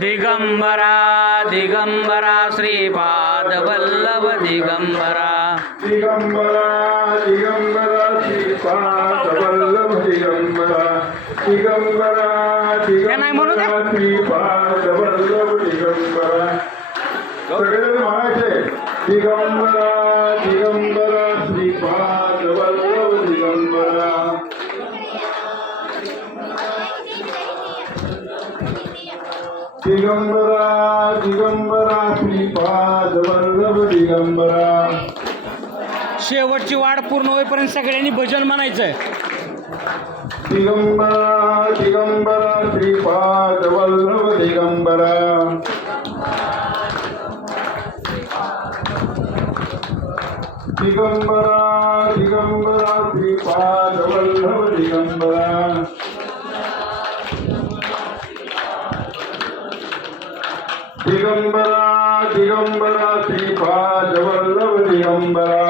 दिगंबरा दिगंबरा श्रीपाद वल्लभ दिगंबरा। दिगंबरा दिगंबरा श्रीपाद वल्लभ दिगंबरा। दिगंबरा हे नाही म्हणू द्या. दिगंबरा श्रीपाद वल्लभ दिगंबरा। सगळे म्हणायचे दिगंबरा दिगंबरा श्रीपाद वल्लभ दिगंबरा दिगंबरा दिगंबरा श्रीपाद वल्लभ दिगंबरा. शेवटची वाढ पूर्ण होईपर्यंत सगळ्यांनी भजन म्हणायचं दिगंबरा दिगंबरा श्रीपाद वल्लभ दिगंबरा. दिगंबरा दिगंबरा श्रीपाद वल्लभ दिगंबरा. दिगंबरा दिगंबरा श्रीपाद वल्लभ दिगंबरा